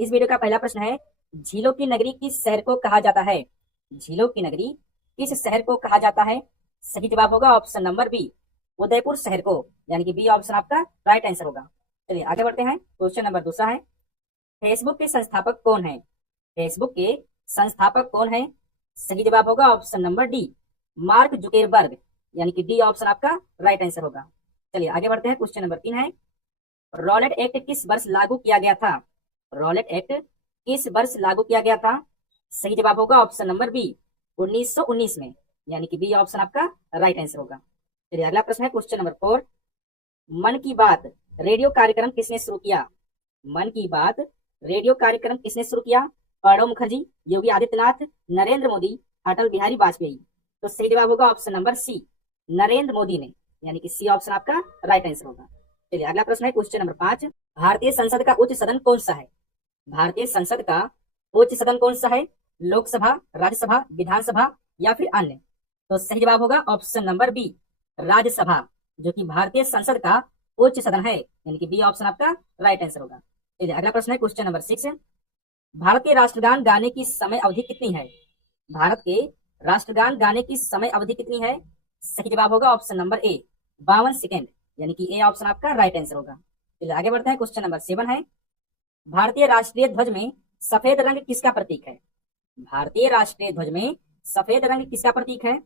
इस वीडियो का पहला प्रश्न है, झीलों की नगरी किस शहर को कहा जाता है? झीलों की नगरी किस शहर को कहा जाता है? सही जवाब होगा ऑप्शन नंबर बी, उदयपुर शहर को, यानी कि बी ऑप्शन आपका राइट आंसर होगा। चलिए आगे बढ़ते हैं। क्वेश्चन नंबर दूसरा है, फेसबुक के संस्थापक कौन है? फेसबुक के संस्थापक कौन है? सही जवाब होगा ऑप्शन नंबर डी, मार्क जुकेरबर्ग, यानी कि डी ऑप्शन आपका राइट आंसर होगा। चलिए आगे बढ़ते हैं। क्वेश्चन नंबर 3 है, रॉलेट एक्ट किस वर्ष लागू किया गया था? रॉलेट एक्ट किस वर्ष लागू किया गया था? सही जवाब होगा ऑप्शन नंबर बी, 1919 में, यानी कि बी ऑप्शन आपका राइट आंसर होगा। चलिए अगला प्रश्न है, क्वेश्चन नंबर 4, मन की बात रेडियो कार्यक्रम किसने शुरू किया? मन की बात रेडियो कार्यक्रम किसने शुरू किया? प्रणब मुखर्जी, योगी आदित्यनाथ, नरेंद्र मोदी, अटल बिहारी वाजपेयी। तो सही जवाब होगा option number C, Narendra Modi ने, यानी कि सी ऑप्शन आपका राइट आंसर होगा। चलिए अगला प्रश्न है, क्वेश्चन नंबर 5, भारतीय संसद का उच्च सदन कौन सा है? भारतीय संसद का उच्च सदन कौन सा है? लोकसभा, राज्यसभा, विधानसभा या फिर अन्य? तो सही जवाब होगा ऑप्शन नंबर बी, राज्यसभा, जो कि भारतीय संसद का उच्च सदन है, यानी कि बी ऑप्शन आपका राइट आंसर होगा। चलिए अगला प्रश्न है, क्वेश्चन नंबर 6, भारत के राष्ट्रगान गाने की समय अवधि कितनी है? भारत के राष्ट्रगान गाने की समय अवधि कितनी है? सही जवाब होगा ऑप्शन नंबर ए, 52 सेकेंड, यानी कि ए ऑप्शन आपका राइट आंसर होगा। चलिए आगे बढ़ते हैं। क्वेश्चन नंबर 7 है, भारतीय राष्ट्रीय ध्वज में सफेद रंग किसका प्रतीक है? भारतीय राष्ट्रीय ध्वज में सफेद रंग किसका प्रतीक है?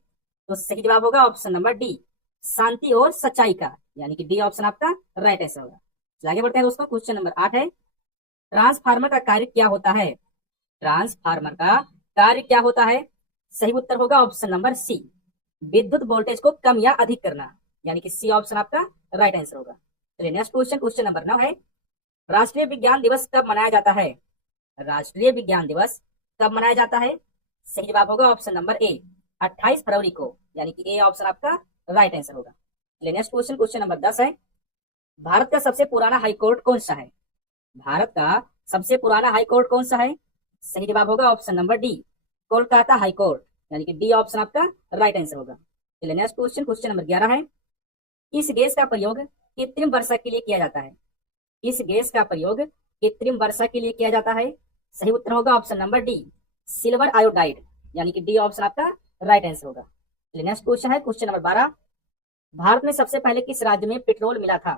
तो सही जवाब होगा ऑप्शन नंबर डी, शांति और सच्चाई का, यानी कि डी ऑप्शन आपका राइट आंसर होगा। चलिए आगे बढ़ते हैं दोस्तों। क्वेश्चन नंबर 8 है, ट्रांसफार्मर का कार्य क्या होता है? ट्रांसफार्मर का कार्य क्या होता है? सही उत्तर होगा ऑप्शन नंबर सी, विद्युत वोल्टेज को कम या अधिक करना, यानी कि सी ऑप्शन आपका राइट आंसर होगा। चलिए नेक्स्ट क्वेश्चन, क्वेश्चन नंबर 9 है, राष्ट्रीय विज्ञान दिवस कब मनाया जाता है? राष्ट्रीय विज्ञान दिवस कब मनाया जाता है? सही जवाब होगा ऑप्शन नंबर ए, 28 फरवरी को, यानी कि ए ऑप्शन आपका राइट आंसर होगा। चलिए नेक्स्ट क्वेश्चन, क्वेश्चन नंबर 10 है, भारत का सबसे पुराना हाई कोर्ट कौन सा है? भारत का सबसे पुराना हाई कोर्ट कौन सा है? सही जवाब होगा option number D, Kolkata high court, यानी कि डी ऑप्शन आपका राइट आंसर होगा। चलिए नेक्स्ट क्वेश्चन, क्वेश्चन नंबर 11 है, इस गैस का प्रयोग कृत्रिम वर्षा के लिए किया जाता है? इस गैस का प्रयोग कृत्रिम वर्षा के लिए किया जाता है? सही उत्तर होगा option number D, silver iodide, यानी कि डी ऑप्शन आपका राइट आंसर होगा। चलिए नेक्स्ट क्वेश्चन है, क्वेश्चन नंबर 12, भारत में सबसे पहले किस राज्य में पेट्रोल मिला था?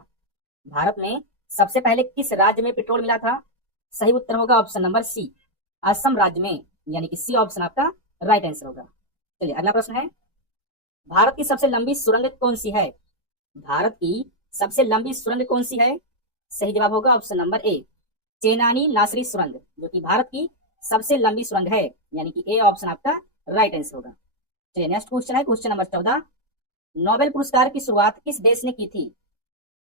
भारत में सबसे पहले किस राज्य में पेट्रोल मिला था? सही उत्तर होगा ऑप्शन नंबर सी, असम राज्य में, यानी कि सी ऑप्शन आपका राइट आंसर होगा। चलिए अगला प्रश्न है, भारत की सबसे लंबी सुरंग कौन सी है? भारत की सबसे लंबी सुरंग कौन सी है? सही जवाब होगा ऑप्शन नंबर ए, चेनानी नासरी सुरंग, जो कि भारत की सबसे लंबी सुरंग है, यानी कि ए ऑप्शन आपका राइट आंसर होगा। चलिए नेक्स्ट क्वेश्चन है, क्वेश्चन नंबर 14, नोबेल पुरस्कार की शुरुआत किस देश ने की थी?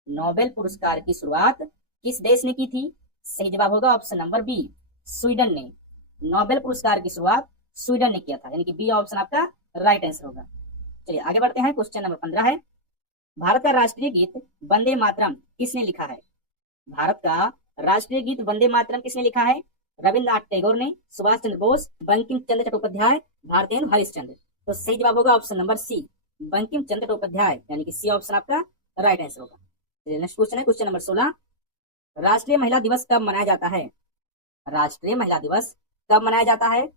नोबेल पुरस्कार की शुरुआत किस देश ने की थी? सही जवाब होगा ऑप्शन नंबर बी, स्वीडन ने। नोबेल पुरस्कार की शुरुआत स्वीडन ने किया था, यानी कि बी ऑप्शन आपका राइट आंसर होगा। चलिए आगे बढ़ते हैं। क्वेश्चन नंबर 15 है, भारत का राष्ट्रीय गीत वंदे मातरम किसने लिखा है? भारत का राष्ट्रीय गीत वंदे मातरम किसने लिखा है? रविन्द्रनाथ टैगोर ने, सुभाष चंद्र बोस, बंकिम चंद्र चट्टोपाध्याय, भारतेंदु हरिश्चंद्र। तो सही जवाब होगा ऑप्शन नंबर सी, बंकिम चंद्र चट्टोपाध्याय, यानी कि सी ऑप्शन आपका राइट आंसर होगा। नेक्स्ट क्वेश्चन है, क्वेश्चन नंबर 16, राष्ट्रीय महिला दिवस कब मनाया जाता है? राष्ट्रीय महिला दिवस कब मनाया जाता है?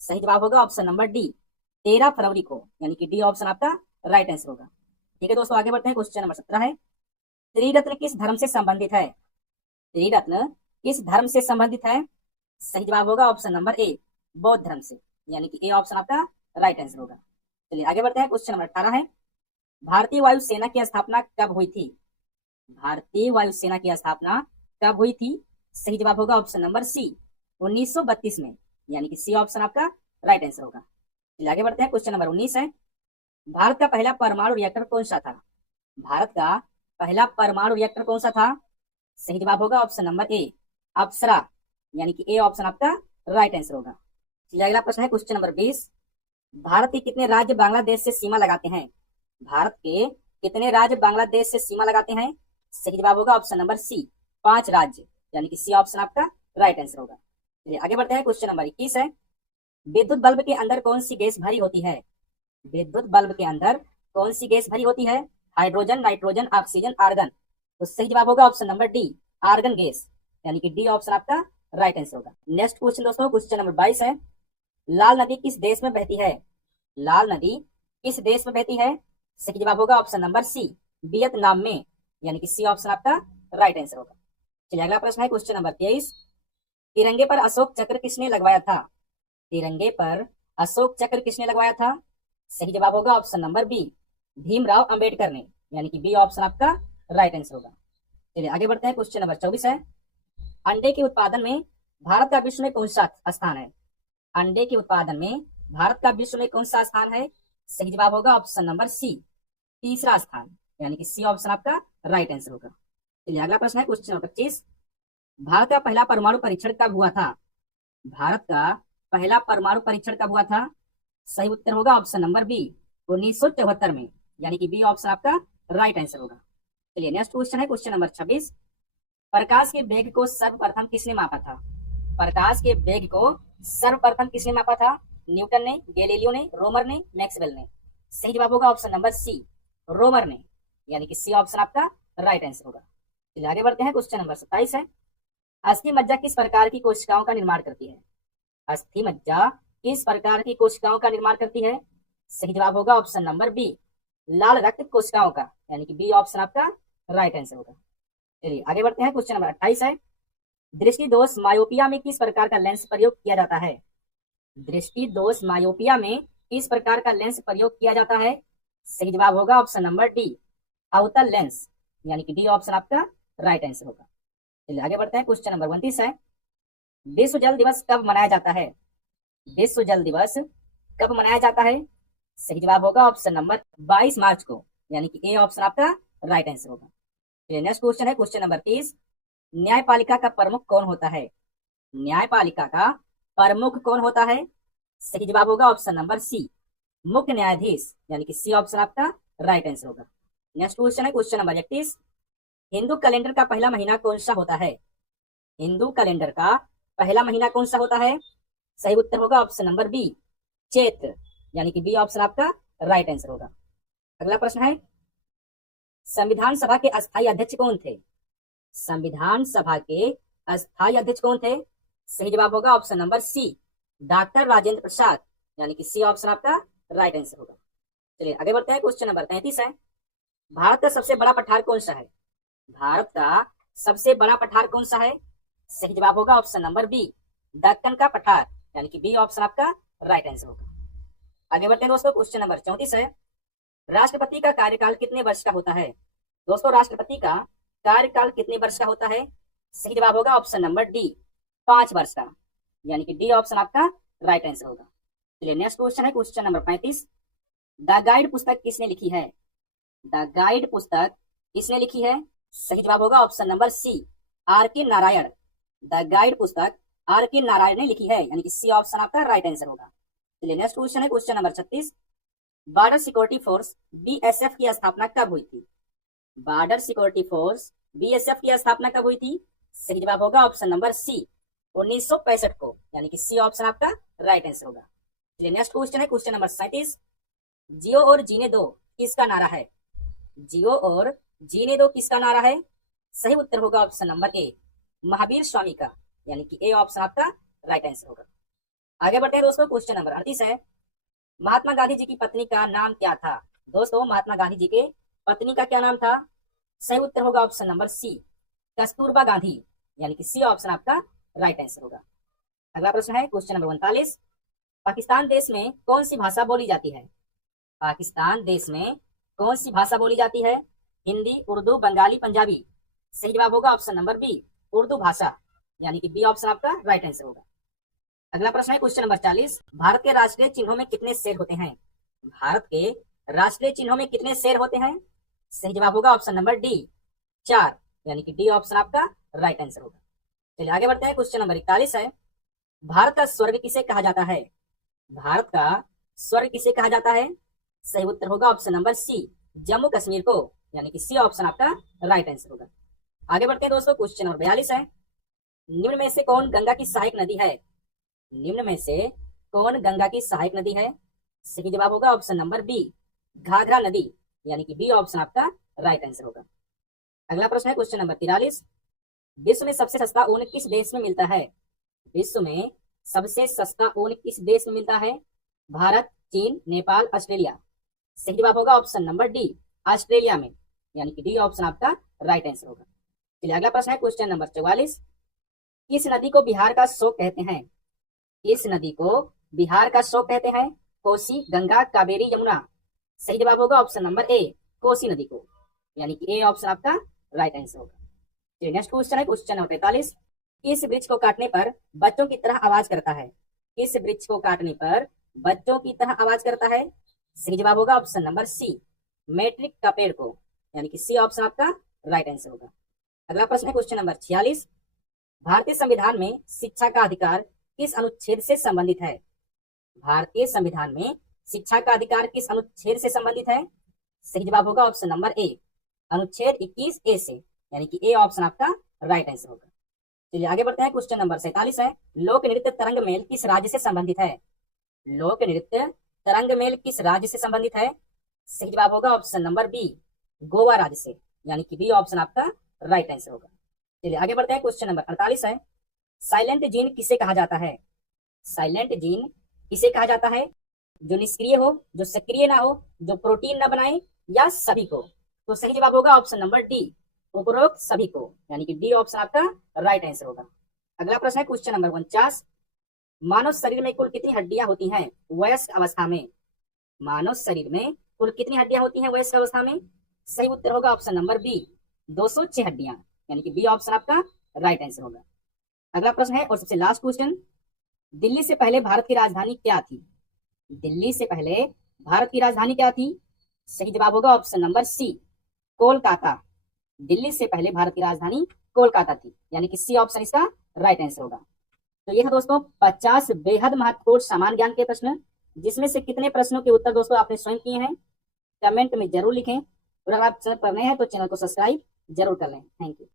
सही जवाब होगा ऑप्शन नंबर डी, 13 फरवरी को, यानी कि डी ऑप्शन आपका राइट आंसर होगा। ठीक है दोस्तों, आगे बढ़ते हैं। क्वेश्चन नंबर 17 है, त्रिरत्न किस धर्म से संबंधित है? त्रिरत्न किस धर्म से संबंधित है? सही जवाब होगा ऑप्शन नंबर ए, बौद्ध धर्म से, यानी कि ए ऑप्शन आपका राइट आंसर होगा। चलिए आगे बढ़ते हैं। क्वेश्चन नंबर 18 है, भारतीय वायुसेना की स्थापना कब हुई थी? भारतीय वायुसेना की स्थापना कब हुई थी? सही जवाब होगा ऑप्शन नंबर सी, 1932 में, यानी कि सी ऑप्शन आपका राइट आंसर होगा। चलिए आगे बढ़ते हैं। क्वेश्चन नंबर 19 है, भारत का पहला परमाणु रिएक्टर कौन सा था? भारत का पहला परमाणु रिएक्टर कौन सा था? सही जवाब होगा ऑप्शन नंबर ए, अप्सरा, यानी कि ए ऑप्शन आपका राइट आंसर होगा। चलिए अगला प्रश्न है, क्वेश्चन नंबर 20, भारत के कितने राज्य बांग्लादेश से सीमा लगाते हैं? भारत के कितने राज्य बांग्लादेश से सीमा लगाते हैं? सही जवाब होगा ऑप्शन नंबर सी, 5 राज्य, यानी कि सी ऑप्शन आपका राइट आंसर होगा। चलिए आगे बढ़ते हैं। क्वेश्चन नंबर 21 है, विद्युत बल्ब के अंदर कौन सी गैस भरी होती है? विद्युत बल्ब के अंदर कौन सी गैस भरी होती है? Hydrogen, nitrogen, oxygen, argon. तो सही जवाब होगा option number D, argon gas, यानी कि डी ऑप्शन आपका राइट आंसर होगा। नेक्स्ट क्वेश्चन दोस्तों, क्वेश्चन नंबर 22 है, लाल नदी किस देश में बहती है? लाल नदी किस देश में बहती है? सही जवाब होगा ऑप्शन नंबर सी, वियतनाम में, यानी कि सी ऑप्शन आपका राइट आंसर होगा। चलिए अगला प्रश्न है क्वेश्चन नंबर 23, तिरंगे पर अशोक चक्र किसने लगवाया था? तिरंगे पर अशोक चक्र किसने लगवाया था? सही जवाब होगा option number B, Bhimrao Ambedkar ने, यानी कि बी ऑप्शन आपका राइट आंसर होगा। चलिए आगे बढ़ते हैं, क्वेश्चन नंबर 24 है, अंडे के उत्पादन में भारत का विश्व में कौन सा स्थान है? अंडे के उत्पादन में भारत का विश्व में कौन सा स्थान है? सही जवाब होगा ऑप्शन नंबर सी, तीसरा स्थान, यानी कि सी ऑप्शन आपका राइट आंसर होगा। चलिए अगला प्रश्न है क्वेश्चन नंबर 25, भारत का पहला परमाणु परीक्षण कब हुआ था? भारत का पहला परमाणु परीक्षण कब हुआ था? सही उत्तर होगा ऑप्शन नंबर बी, 1974 में, यानी कि बी ऑप्शन आपका राइट आंसर होगा। चलिए नेक्स्ट क्वेश्चन है क्वेश्चन नंबर 26, प्रकाश के वेग को सर्वप्रथम किसने मापा था? प्रकाश के वेग को सर्वप्रथम किसने मापा था? न्यूटन ने, गैलीलियो ने, रोमर ने, मैक्सवेल ने। सही जवाब होगा ऑप्शन नंबर सी, रोमर ने, यानी कि सी ऑप्शन आपका राइट आंसर होगा। चलिए आगे बढ़ते हैं, क्वेश्चन नंबर 27 है, अस्थि मज्जा किस प्रकार की कोशिकाओं का निर्माण करती है? अस्थि मज्जा किस प्रकार की कोशिकाओं का निर्माण करती है? सही जवाब होगा ऑप्शन नंबर बी, लाल रक्त कोशिकाओं का, यानी कि बी ऑप्शन आपका राइट आंसर होगा। चलिए आगे बढ़ते हैं, क्वेश्चन नंबर 28 है, दृष्टि दोष मायोपिया में किस प्रकार का लेंस प्रयोग किया जाता है? दृष्टि दोष मायोपिया में किस प्रकार का लेंस प्रयोग किया जाता है? सही जवाब होगा ऑप्शन नंबर डी, अवतल लेंस, यानी कि डी ऑप्शन आपका राइट आंसर होगा। चलिए आगे बढ़ते हैं, क्वेश्चन नंबर 29 है, विश्व जल दिवस कब मनाया जाता है? विश्व जल दिवस कब मनाया जाता है? सही जवाब होगा ऑप्शन नंबर 22 मार्च को, यानी कि ए ऑप्शन आपका राइट आंसर होगा। नेक्स्ट क्वेश्चन है क्वेश्चन नंबर 30, न्यायपालिका का प्रमुख कौन होता है? न्यायपालिका का प्रमुख कौन होता है? सही जवाब होगा ऑप्शन नंबर सी, मुख्य न्यायाधीश, यानी कि सी ऑप्शन आपका राइट आंसर होगा। नेक्स्ट क्वेश्चन है क्वेश्चन नंबर 31, हिंदू कैलेंडर का पहला महीना कौन सा होता है? हिंदू कैलेंडर का पहला महीना कौन सा होता है? सही उत्तर होगा ऑप्शन नंबर बी, चैत्र, यानी कि बी ऑप्शन आपका राइट आंसर होगा। अगला प्रश्न है, संविधान सभा के अस्थायी अध्यक्ष कौन थे? संविधान सभा के अस्थायी अध्यक्ष कौन थे? सही जवाब होगा option number c, doctor Rajendra Prasad, यानी कि सी ऑप्शन आपका राइट आंसर होगा। चलिए आगे बढ़ते हैं, क्वेश्चन नंबर 33 है, भारत का सबसे बड़ा पठार कौन सा है? भारत का सबसे बड़ा पठार कौन सा है? सही जवाब होगा ऑप्शन नंबर बी, दक्कन का पठार, यानी कि बी ऑप्शन आपका राइट आंसर होगा। आगे बढ़ते हैं दोस्तों, क्वेश्चन नंबर 34 है, राष्ट्रपति का कार्यकाल कितने वर्ष का होता है? दोस्तों राष्ट्रपति का कार्यकाल कितने वर्ष का होता है? सही जवाब होगा ऑप्शन नंबर डी, 5 वर्ष का, यानी कि डी ऑप्शन आपका राइट आंसर होगा। चलिए नेक्स्ट क्वेश्चन है क्वेश्चन नंबर 35, द गाइड पुस्तक किसने लिखी है? द गाइड पुस्तक किसने लिखी है? सही जवाब होगा ऑप्शन नंबर सी, आर के नारायण। द गाइड पुस्तक आर के नारायण ने लिखी है, यानी कि सी ऑप्शन आपका राइट आंसर होगा। चलिए नेक्स्ट क्वेश्चन है question number 36, border security force BSF की स्थापना कब हुई थी? बॉर्डर सिक्योरिटी फोर्स बीएसएफ की स्थापना कब हुई थी? सही जवाब होगा ऑप्शन नंबर सी, 1965 को, यानी कि सी ऑप्शन आपका राइट आंसर होगा। चलिए नेक्स्ट क्वेश्चन है क्वेश्चन नंबर 37, जियो और जीने दो किसका नारा है? जियो और जीने दो किसका नारा है? सही उत्तर होगा option number A, Mahavir Swami का, यानी कि ए ऑप्शन आपका राइट आंसर होगा। आगे बढ़ते हैं दोस्तों, क्वेश्चन नंबर 38 है, महात्मा गांधी जी की पत्नी का नाम क्या था? दोस्तों महात्मा गांधी जी के पत्नी का क्या नाम था? सही उत्तर होगा option number C, Kasturba Gandhi, यानी कि सी ऑप्शन आपका राइट आंसर होगा। अगला प्रश्न है क्वेश्चन नंबर 39, पाकिस्तान देश में कौन सी भाषा बोली जाती है? पाकिस्तान देश में कौन सी भाषा बोली जाती है? हिंदी, उर्दू, बंगाली, पंजाबी। सही जवाब होगा ऑप्शन नंबर बी, उर्दू भाषा, यानी कि बी ऑप्शन आपका राइट आंसर होगा। अगला प्रश्न है क्वेश्चन नंबर 40, भारत के राष्ट्रीय चिन्हों में कितने शेर होते हैं? भारत के राष्ट्रीय चिन्हों में कितने शेर होते हैं? सही जवाब होगा ऑप्शन नंबर डी, 4, यानी कि डी ऑप्शन आपका राइट आंसर होगा। चलिए आगे बढ़ते हैं, क्वेश्चन नंबर 41 है, भारत का स्वर्ग किसे कहा जाता है? भारत का स्वर्ग किसे कहा जाता है? सही उत्तर होगा option number C, Jammu Kashmir को, यानी कि सी ऑप्शन आपका राइट आंसर होगा। आगे बढ़ते हैं दोस्तों, क्वेश्चन नंबर 42 है, निम्न में से कौन गंगा की सहायक नदी है? निम्न में से कौन गंगा की सहायक नदी है? सही जवाब होगा ऑप्शन नंबर बी, घाघरा नदी, यानी कि बी ऑप्शन आपका राइट आंसर होगा। अगला प्रश्न है क्वेश्चन नंबर 43, विश्व में सबसे सस्ता ऊन किस देश में मिलता है? विश्व में सबसे सस्ता ऊन किस देश में मिलता है? भारत, चीन, नेपाल, ऑस्ट्रेलिया। सही जवाब होगा ऑप्शन नंबर डी, ऑस्ट्रेलिया में, यानी कि डी ऑप्शन आपका राइट आंसर होगा। चलिए अगला प्रश्न है क्वेश्चन नंबर 44। किस नदी को बिहार का शोक कहते हैं? किस नदी को बिहार का शोक कहते हैं? कोसी, गंगा, कावेरी, यमुना। सही जवाब होगा ऑप्शन नंबर ए, कोसी नदी को, यानी कि ए ऑप्शन आपका राइट आंसर होगा। चलिए नेक्स्ट क्वेश्चन है क्वेश्चन नंबर 45। किस वृक्ष को काटने पर बच्चों की तरह आवाज करता है? किस वृक्ष को काटने पर बच्चों की तरह आवाज करता है? सही जवाब होगा ऑप्शन नंबर सी, मैट्रिक का पेड़ को, यानी कि सी ऑप्शन आपका राइट आंसर होगा। अगला प्रश्न है क्वेश्चन नंबर 46। भारतीय संविधान में शिक्षा का अधिकार किस अनुच्छेद से संबंधित है? भारतीय संविधान में शिक्षा का अधिकार किस अनुच्छेद से संबंधित है? सही जवाब होगा ऑप्शन नंबर ए, अनुच्छेद 21 ए से, यानी कि ए ऑप्शन आपका राइट आंसर होगा। चलिए आगे बढ़ते हैं क्वेश्चन नंबर 47 है। लोक नृत्य तरंग मेल किस राज्य से संबंधित है? लोक नृत्य तरंग मेल किस राज्य से संबंधित है? सही जवाब होगा ऑप्शन नंबर बी, गोवा राज्य से, यानी कि बी ऑप्शन आपका राइट आंसर होगा। चलिए आगे बढ़ते हैं क्वेश्चन नंबर 48 है। साइलेंट जीन किसे कहा जाता है? साइलेंट जीन किसे कहा जाता है? जो निष्क्रिय हो, जो सक्रिय ना हो, जो प्रोटीन ना बनाए, या सभी को? तो सही जवाब होगा ऑप्शन नंबर डी, उपरोक्त सभी को, यानी कि डी ऑप्शन आपका राइट आंसर होगा। अगला प्रश्न है क्वेश्चन नंबर 49। मानव शरीर में कुल कितनी हड्डियां होती हैं वयस्क अवस्था में? मानव शरीर में कुल कितनी हड्डियां होती हैं वयस्क अवस्था में? सही उत्तर होगा ऑप्शन नंबर बी, 206 हड्डियां, यानी कि बी ऑप्शन आपका राइट आंसर होगा। अगला प्रश्न है और सबसे लास्ट क्वेश्चन। दिल्ली से पहले भारत की राजधानी क्या थी? दिल्ली से पहले भारत की राजधानी क्या थी? सही जवाब होगा option number C, Kolkata. Delhi से पहले भारत की राजधानी कोलकाता थी, यानी कि सी ऑप्शन इसका राइट आंसर होगा। तो ये है दोस्तों 50 बेहद महत्वपूर्ण सामान्य ज्ञान के प्रश्न, जिसमें से कितने प्रश्नों के उत्तर दोस्तों आपने स्वयं किए हैं कमेंट में जरूर लिखें, और अगर आप चैनल पर नए हैं तो चैनल को सब्सक्राइब जरूर कर लें। Thank you.